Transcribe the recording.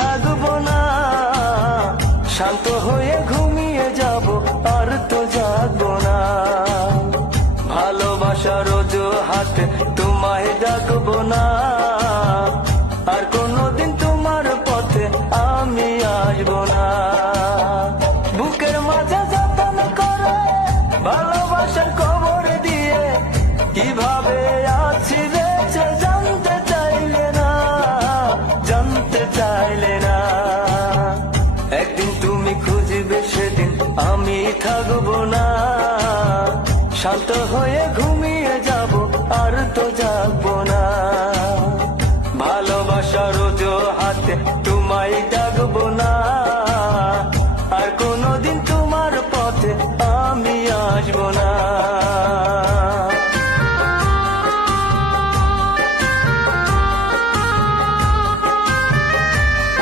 থাকবো না, শান্ত হয়ে ঘুমিয়ে যাব, আর তো জাগবো না। ভালোবাসার অজুহাতে তোমায় ডাকবো না, আর কোনোদিন তোমার পথে আমি আসবো না। বুকের মাঝে যতন করে ভালোবাসার কবর দিয়ে কিভাবে আছি বেঁচে জানতে চাইলে না, জানতে চাইলে না। একদিন তুমি খুঁজবে সেদিন আমি থাকবো না, শান্ত হয়ে ঘুমিয়ে যাব, আর তো জাগবো না। ভালোবাসার অজুহাতে তোমায় ডাকবো না।